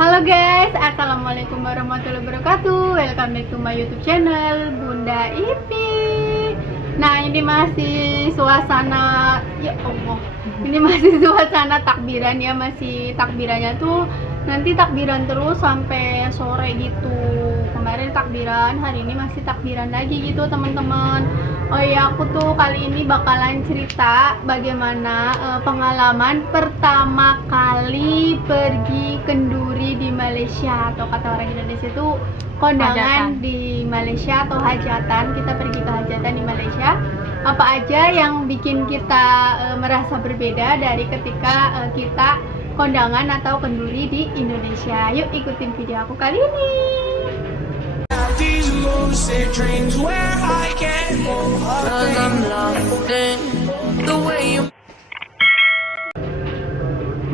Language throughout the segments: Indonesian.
Halo guys, assalamualaikum warahmatullahi wabarakatuh. Welcome back to my YouTube channel Bunda Ipi. Nah, ini masih suasana, ya Allah, ini masih suasana takbiran ya, masih takbirannya tuh nanti takbiran terus sampai sore gitu. Kemarin takbiran, hari ini masih takbiran lagi gitu teman-teman. Oh ya, aku tuh kali ini bakalan cerita bagaimana pengalaman pertama kali pergi kenduri di Malaysia, atau kata orang Indonesia itu kondangan di Malaysia atau hajatan. Kita pergi ke hajatan di Malaysia. Apa aja yang bikin kita merasa berbeda dari ketika kita kondangan atau kenduri di Indonesia. Yuk ikutin video aku kali ini. These lucid dreams where I can't move Cause I'm lost in the way you.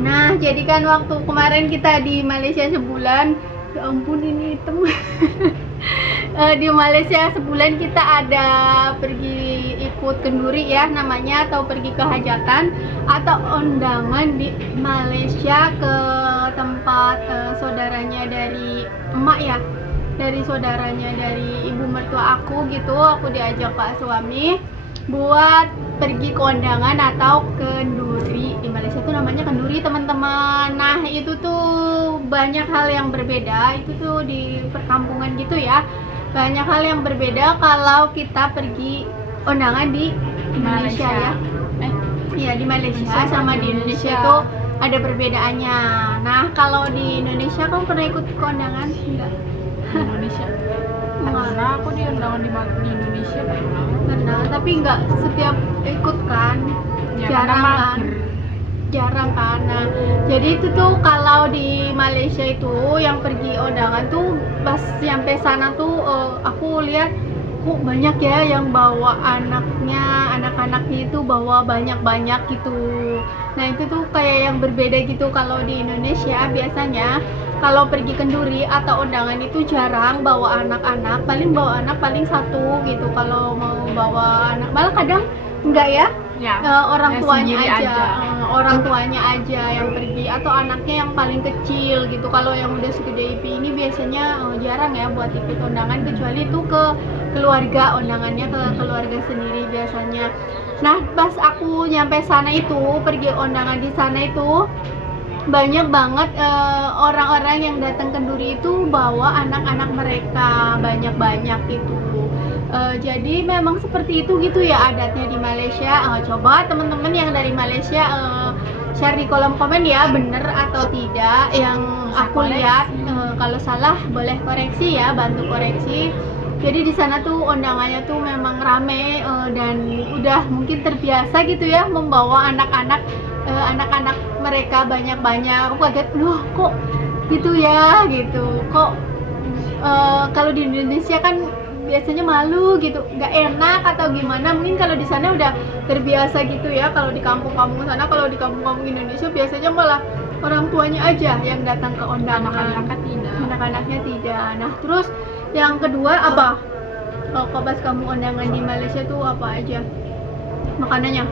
Nah, jadi kan waktu kemarin kita di Malaysia sebulan, ya ampun ini hitam. Di Malaysia sebulan kita ada pergi ikut kenduri ya namanya, atau pergi ke hajatan atau undangan di Malaysia ke tempat saudaranya dari emak ya, dari saudaranya dari ibu mertua aku gitu. Aku diajak Pak suami buat pergi ke undangan atau kenduri. Di Malaysia tuh namanya kenduri teman-teman. Nah itu tuh banyak hal yang berbeda, itu tuh di perkampungan gitu ya, banyak hal yang berbeda kalau kita pergi undangan di Indonesia ya. Iya, di Malaysia sama di Indonesia tuh ada perbedaannya. Nah kalau di Indonesia kamu pernah ikut kondangan enggak? Di Indonesia karena aku di undangan di Indonesia Pernah, tapi nggak setiap ikut kan, ya, jarang kan, jarang kan. Nah, jadi itu tuh kalau di Malaysia itu yang pergi undangan tuh pas sampai sana tuh aku lihat kok banyak ya yang bawa anak-anaknya itu bawa banyak-banyak gitu. Nah itu tuh kayak yang berbeda gitu. Kalau di Indonesia biasanya kalau pergi kenduri atau undangan itu jarang bawa anak-anak, paling satu gitu. Kalau mau bawa anak, malah kadang enggak ya, orang tuanya aja. Orang tuanya aja yang pergi, atau anaknya yang paling kecil gitu. Kalau yang udah segede IP ini biasanya jarang ya buat ikut undangan, kecuali itu ke keluarga, undangannya ke keluarga sendiri biasanya. Nah pas aku nyampe sana itu, pergi undangan di sana itu banyak banget orang-orang yang datang kenduri itu bawa anak-anak mereka banyak-banyak gitu. Jadi memang seperti itu gitu ya adatnya di Malaysia. Coba teman-teman yang dari Malaysia share di kolom komen ya, bener atau tidak yang aku lihat. Kalau salah boleh koreksi ya, bantu koreksi. Jadi di sana tuh undangannya tuh memang rame dan udah mungkin terbiasa gitu ya membawa anak-anak mereka banyak-banyak. Aku kaget, loh kok gitu ya gitu. Kok kalau di Indonesia kan biasanya malu gitu, nggak enak atau gimana. Mungkin kalau di sana udah terbiasa gitu ya. Kalau di kampung-kampung sana, kalau di kampung-kampung Indonesia biasanya malah orang tuanya aja yang datang ke undangan, anak-anaknya tidak. Nah terus yang kedua apa? Kalau pas kamu undangan di Malaysia tuh apa aja makanannya?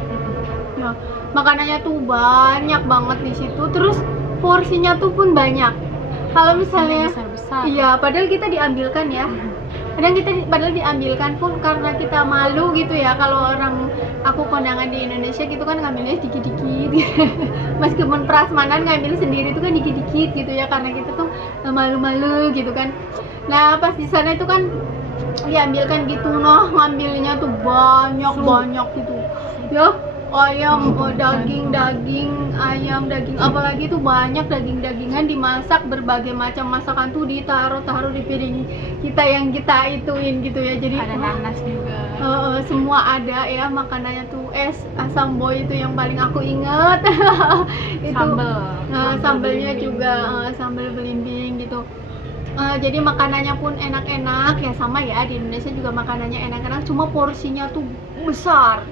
Ya, makanannya tuh banyak banget di situ. Terus porsinya tuh pun banyak. Kalau misalnya besar-besar. iya, padahal kita diambilkan ya. Kadang kita padahal diambilkan pun karena kita malu gitu ya. Kalau orang aku kondangan di Indonesia gitu kan ngambilnya dikit-dikit. Meskipun prasmanan ngambil sendiri itu kan dikit-dikit gitu ya, karena kita tuh malu-malu gitu kan. Nah pas di sana itu kan diambilkan gitu, noh ngambilnya tuh banyak gitu ya. Ayam, daging ayam, daging apalagi tuh banyak, daging-dagingan dimasak berbagai macam masakan tuh ditaruh di piring kita yang kita ituin gitu ya. Jadi ada nanas juga. Semua ada ya makanannya tuh. Asam boy itu yang paling aku inget. Itu sambelnya juga sambal belimbing gitu. Jadi makanannya pun enak-enak ya, sama ya di Indonesia juga makanannya enak-enak, cuma porsinya tuh besar.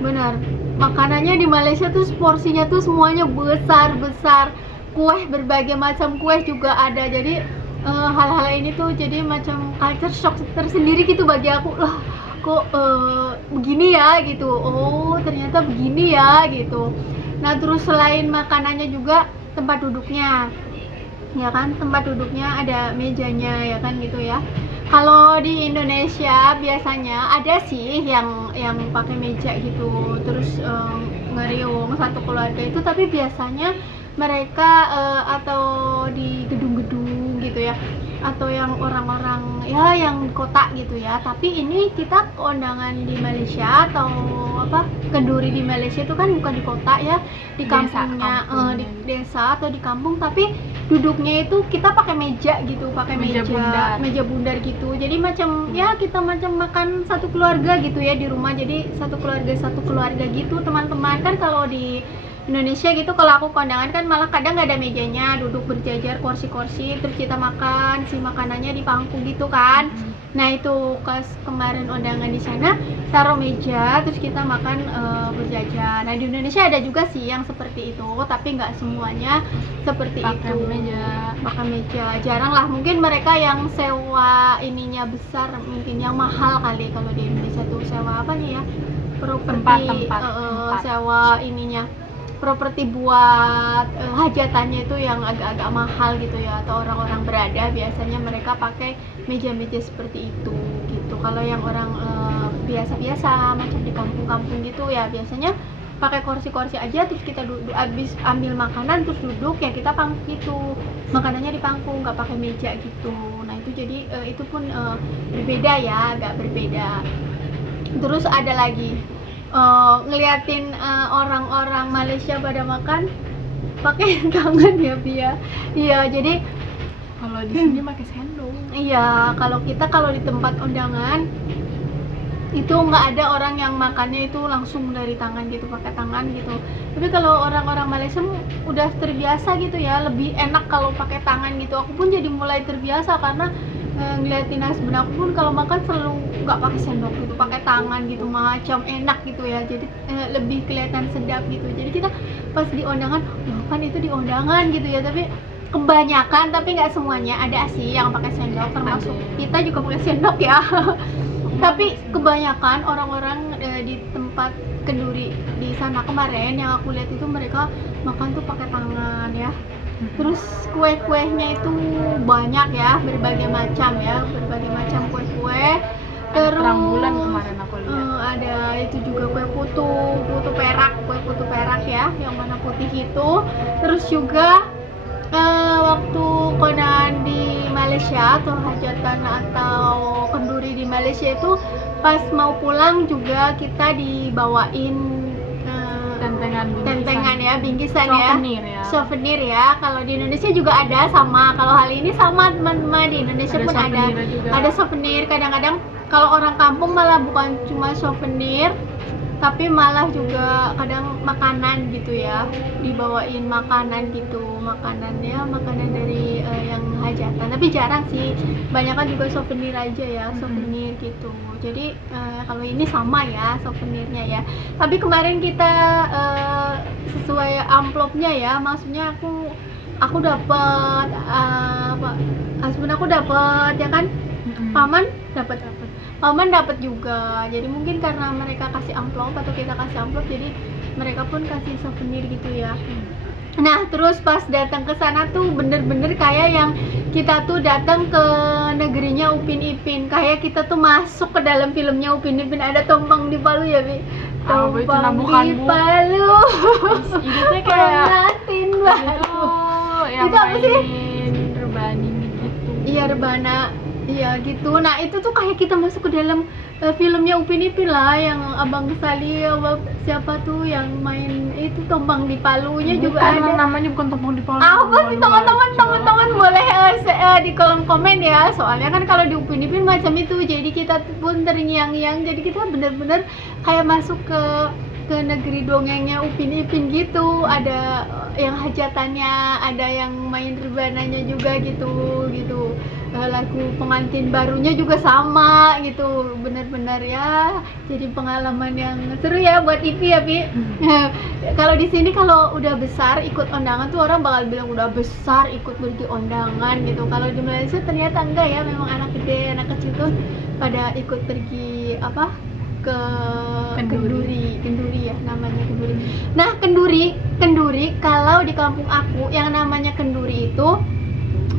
Benar, makanannya di Malaysia tuh porsinya tuh semuanya besar-besar. Kue, berbagai macam kue juga ada. Jadi hal-hal ini tuh jadi macam culture shock tersendiri gitu bagi aku. Lah kok begini ya gitu, oh ternyata begini ya gitu. Nah terus selain makanannya juga tempat duduknya. ya kan, tempat duduknya ada mejanya ya kan gitu ya. Kalau di Indonesia biasanya ada sih yang pakai meja gitu, terus ngeriung satu keluarga itu, tapi biasanya mereka atau di gedung-gedung gitu ya, atau yang orang-orang ya yang kota gitu ya. Tapi ini kita kondangan di Malaysia atau apa, kenduri di Malaysia itu kan bukan di kota ya, di kampungnya, di desa atau di kampung, tapi duduknya itu kita pakai meja gitu, pakai meja bundar gitu. Jadi macam ya kita macam makan satu keluarga gitu ya di rumah. Jadi satu keluarga gitu teman-teman. Kan kalau di Indonesia gitu, kalau aku kondangan kan malah kadang nggak ada mejanya, duduk berjajar kursi-kursi, terus kita makan si makanannya di pangku gitu kan. Nah itu pas kemarin undangan di sana taruh meja, terus kita makan berjajar. Nah di Indonesia ada juga sih yang seperti itu, tapi nggak semuanya seperti Pakai itu. meja. Pakai meja, jarang lah. Mungkin mereka yang sewa ininya besar, mungkin yang mahal kali kalau di Indonesia tuh sewa apa nih ya? Properti, Tempat. sewa ininya. Properti buat hajatannya itu yang agak-agak mahal gitu ya, atau orang-orang berada biasanya mereka pakai meja-meja seperti itu gitu. Kalau yang orang biasa-biasa macam di kampung-kampung gitu ya biasanya pakai kursi-kursi aja, terus kita duduk, habis ambil makanan terus duduk ya kita pangku gitu, makanannya di pangku, nggak pakai meja gitu. Nah itu jadi itu pun berbeda ya, agak berbeda. Terus ada lagi ngeliatin orang-orang Malaysia pada makan pakai tangan ya Pia. Iya, jadi Kalau di sini pakai sendok. iya, kalau di tempat undangan itu nggak ada orang yang makannya itu langsung dari tangan gitu, pakai tangan gitu. Tapi kalau orang-orang Malaysia udah terbiasa gitu ya, lebih enak kalau pakai tangan gitu. Aku pun jadi mulai terbiasa karena ngeliatin husband aku pun kalau makan selalu nggak pakai sendok gitu, pakai tangan gitu, macam enak gitu ya. Jadi lebih kelihatan sedap gitu. Jadi kita pas di undangan, loh kan itu di undangan gitu ya, tapi kebanyakan, tapi nggak semuanya, ada sih yang pakai sendok, termasuk kita juga pakai sendok ya. Tapi kebanyakan orang-orang di tempat kenduri di sana kemarin yang aku lihat itu mereka makan tuh pakai tangan ya. Terus kue-kuenya itu banyak ya, berbagai macam kue-kue. Terus Terang bulan kemarin aku lihat. ada itu juga kue putu perak ya, yang warna putih itu. Terus juga waktu kondangan di Malaysia atau hajatan atau kenduri di Malaysia itu pas mau pulang juga kita dibawain tentengan ya, bingkisan souvenir ya. Kalau di Indonesia juga ada sama, kalau hal ini sama teman-teman, di Indonesia pun ada souvenir. Kadang-kadang kalau orang kampung malah bukan cuma souvenir, tapi malah juga kadang makanan gitu ya, dibawain makanan gitu, makanan dari yang hajatan. Tapi jarang sih, banyak kan juga souvenir aja ya, souvenir gitu. Jadi kalau ini sama ya souvenirnya ya. Tapi kemarin kita sesuai amplopnya ya, maksudnya aku dapat husband aku dapat ya kan, paman dapat juga. Jadi mungkin karena mereka kasih amplop atau kita kasih amplop, jadi mereka pun kasih souvenir gitu ya. Nah terus pas datang ke sana tuh bener-bener kayak yang kita tuh datang ke negerinya Upin Ipin, kayak kita tuh masuk ke dalam filmnya Upin Ipin. Ada tombang di Palu ya Bi? Tombang di Palu. Itu tuh kayak Latin banget. Yang Itu apa sih? main rebani gitu. Iya rebana, iya gitu. Nah itu tuh kayak kita masuk ke dalam filmnya Upin Ipin lah, yang Abang Sali siapa tuh yang main itu tombang di Palunya juga ada. Namanya bukan tombang di Palu. Apa sih teman-teman boleh di kolom komen ya. Soalnya kan kalau di Upin Ipin macam itu, jadi kita pun terngiang-ngiang. Jadi kita bener-bener kayak masuk ke negeri dongengnya Upin Ipin gitu. Ada yang hajatannya, ada yang main rebananya juga gitu. Lagu pengantin barunya juga sama gitu, benar-benar ya. Jadi pengalaman yang seru ya buat Ipi ya Pi. Kalau di sini kalau udah besar ikut undangan tuh orang bakal bilang udah besar ikut pergi undangan gitu. Kalau di Malaysia ternyata enggak ya, memang anak gede, anak kecil tuh pada ikut pergi ke kenduri ya, namanya kenduri. Nah kenduri kalau di kampung aku yang namanya kenduri itu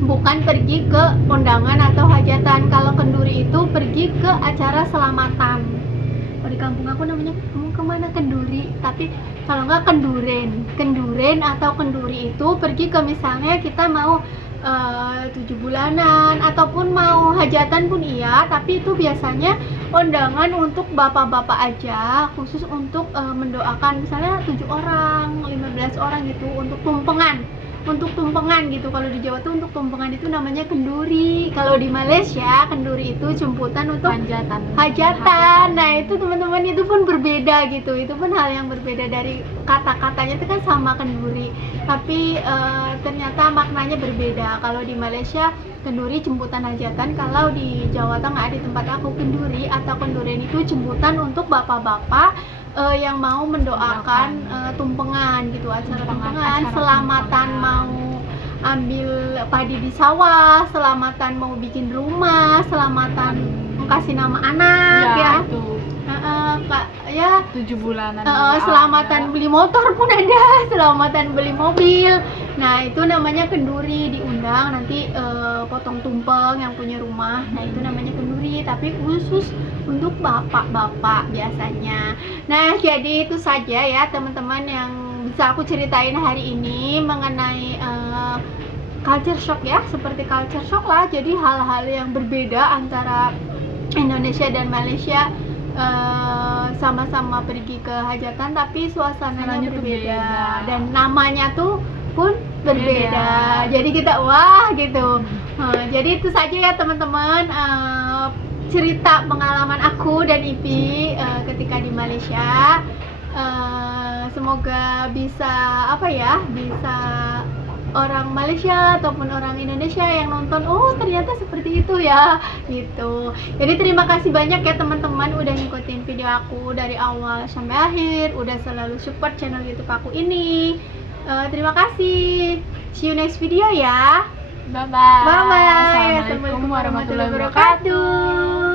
bukan pergi ke undangan atau hajatan. Kalau kenduri itu pergi ke acara selamatan. Kalau di kampung aku namanya kemana kenduri, tapi kalau nggak kenduren atau kenduri itu pergi ke, misalnya kita mau 7 bulanan ataupun mau hajatan pun iya, tapi itu biasanya undangan untuk bapak-bapak aja, khusus untuk mendoakan misalnya 7 orang, 15 orang gitu, untuk tumpengan gitu. Kalau di Jawa tuh untuk tumpengan itu namanya kenduri. Kalau di Malaysia kenduri itu jemputan untuk hajatan. Nah itu teman-teman, itu pun berbeda gitu, itu pun hal yang berbeda. Dari kata-katanya itu kan sama kenduri, tapi ternyata maknanya berbeda. Kalau di Malaysia kenduri jemputan hajatan, kalau di Jawa Tengah di tempat aku kenduri atau kenduren itu jemputan untuk bapak-bapak yang mau mendoakan tumpengan gitu, acara tumpengan, selamatan mau ambil padi di sawah, selamatan mau bikin rumah, selamatan kasih nama anak ya. Itu. Ya 7 bulanan. selamatan beli motor pun ada, selamatan beli mobil. Nah itu namanya kenduri, diundang nanti potong tumpeng yang punya rumah. Nah itu namanya kenduri, tapi khusus untuk bapak-bapak biasanya. Nah jadi itu saja ya teman-teman yang bisa aku ceritain hari ini mengenai culture shock ya, seperti culture shock lah. Jadi hal-hal yang berbeda antara Indonesia dan Malaysia, sama-sama pergi ke hajatan tapi suasananya berbeda dan namanya tuh pun berbeda. Jadi kita wah gitu. Jadi itu saja ya teman-teman, cerita pengalaman aku dan Ipi ketika di Malaysia. Semoga bisa bisa orang Malaysia ataupun orang Indonesia yang nonton, oh ternyata seperti itu ya gitu. Jadi terima kasih banyak ya teman-teman udah ngikutin video aku dari awal sampai akhir, udah selalu support channel YouTube aku ini. Terima kasih. See you next video ya. Bye bye. Bye bye. Assalamualaikum warahmatullahi wabarakatuh.